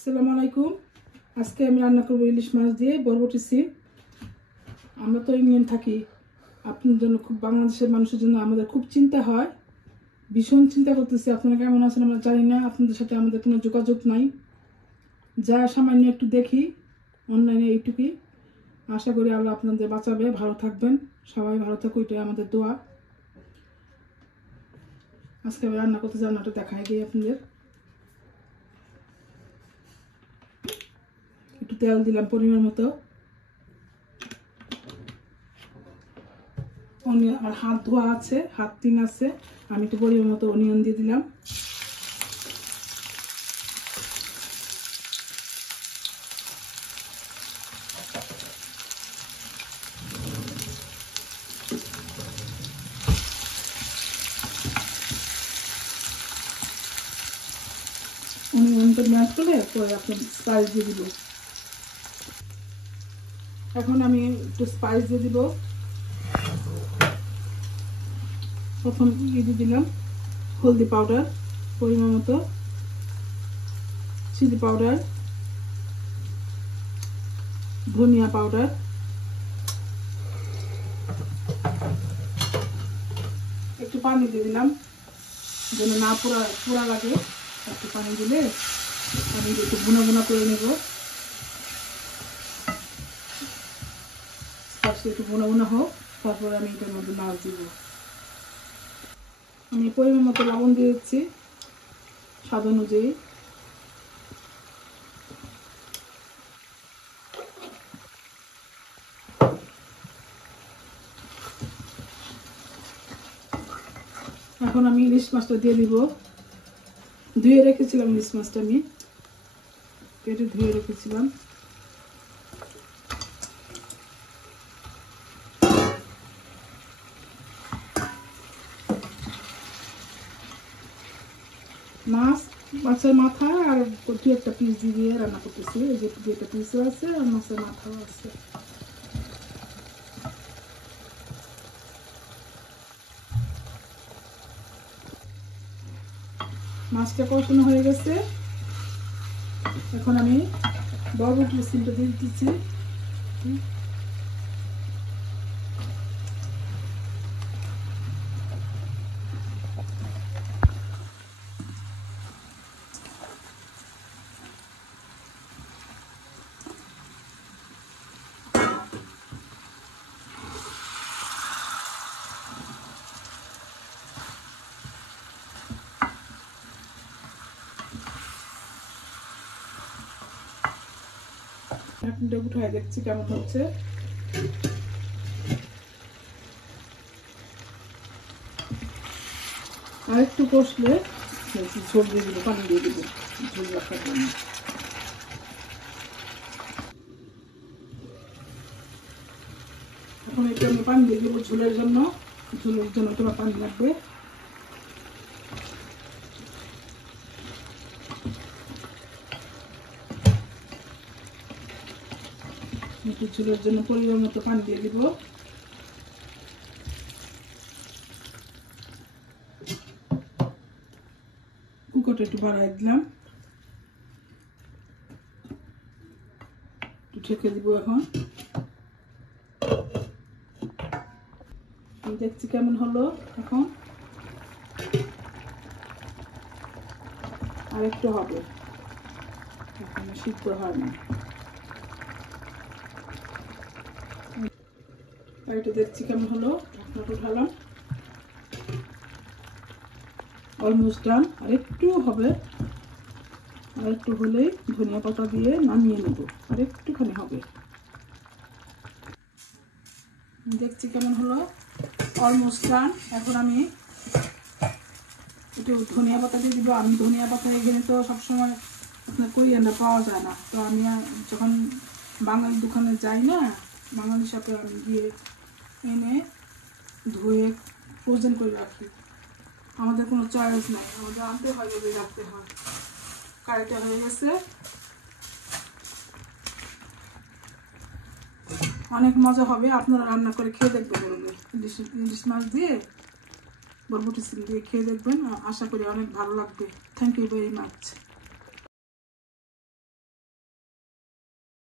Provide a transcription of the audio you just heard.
আসসালামু আলাইকুম। আজকে আমি রান্না করব ইলিশ মাছ দিয়ে বরবটি সিম। আমরা তো ইন্ডিয়ান থাকি, আপনার জন্য খুব বাংলাদেশের মানুষের জন্য আমাদের খুব চিন্তা হয়, ভীষণ চিন্তা করতেছি আপনারা কেমন আছেন আমরা জানি না। আপনাদের সাথে আমাদের কোনো যোগাযোগ নাই, যা সামান্য একটু দেখি অনলাইনে এইটুকুই। আশা করি আল্লাহ আপনাদের বাঁচাবে, ভালো থাকবেন, সবাই ভালো থাকুক, এটাই আমাদের দোয়া। আজকে আমি রান্না করতে রান্নাটা দেখাই দিই আপনাদের। একটু তেল দিলাম পরিমাণ মতো, অনিয়ন আর হাত ধোয়া আছে, হাত 3 আছে, আমি একটু পরিমাণ মতো অনিয়ন দিয়ে দিলাম। অনিয়নটা ম্যাশ করে পরে আপনার স্পাইস দিয়ে দিব। এখন আমি একটু স্পাইস দিয়ে দিব। প্রথম দিয়ে দিলাম হলদি পাউডার পরিমাণ মতো, চিলি পাউডার, ধনিয়া পাউডার, একটু পানি দিয়ে দিলাম যেন না পুরা লাগে। একটু পানি দিলে পানি দিয়ে একটু ভুনা ভুনা করে নেব, একটু ভুনা ভুনা হোক, তারপরে আমি এটার মধ্যে মাছ দিব। আমি পরিমাণ মতো লবণ দিয়ে দিচ্ছি স্বাদ অনুযায়ী। এখন আমি ইলিশ মাছটা দিয়ে দিব। ধুয়ে রেখেছিলাম ইলিশ মাছটা, আমি কেটে ধুয়ে রেখেছিলাম। মাছের মাথা আর 2-1টা পিস দিয়ে রান্না করতেছি। এই যে 2-1টা পিসও আছে আর মাছের মাথাও আছে। মাছটা কষানো হয়ে গেছে, এখন আমি বরবটির সিমটা দিয়ে দিচ্ছি। ঢাকনাটা উঠায় দেখছি কেমন হচ্ছে। আর একটু কষলে ঝোল দিয়ে দিব, পানি দিয়ে দিব ঝোল রাখার জন্য। এখন একটু আমি পানি দিয়ে দেবো ঝোলের জন্য তোমার পানি লাগবে। একটু ঝোলের জন্য পরিমাণ মতো পানি দিয়ে দিব। কুকারটা একটু বাড়াই দিলাম, একটু ঢেকে দিব। এখন দেখছি কেমন হলো। এখন আর একটু হবে, এখন সিদ্ধ হয় না। এটা দেখছি কেমন হলো, ঢাকনাটা ঢালাম। অলমোস্ট ডান, আর একটু হবে, আর একটু হলেই ধনিয়া পাতা দিয়ে নামিয়ে নেব। আর একটুখানি হবে, দেখছি কেমন হলো, অলমোস্ট ডান। এখন আমি একটু ধনিয়া পাতা দিয়ে দিব। আমি ধনিয়া পাতা এখানে তো সবসময় আপনার কোরিয়ানটা পাওয়া যায় না, তো আমি যখন বাঙালি দোকানে যাই না, বাঙালি শপে আমি গিয়ে এনে ধুয়ে ফ্রোজেন করে রাখি। আমাদের কোনো চয়েস নাই, আমাদের আনতে হয়, যদি রাখতে হয়। কারিটা হয়ে গেছে, অনেক মজা হবে। আপনারা রান্না করে খেয়ে দেখবেন, ইলিশ মাছ দিয়ে বরবটি সিম দিয়ে খেয়ে দেখবেন, আশা করি অনেক ভালো লাগবে। Thank you very much.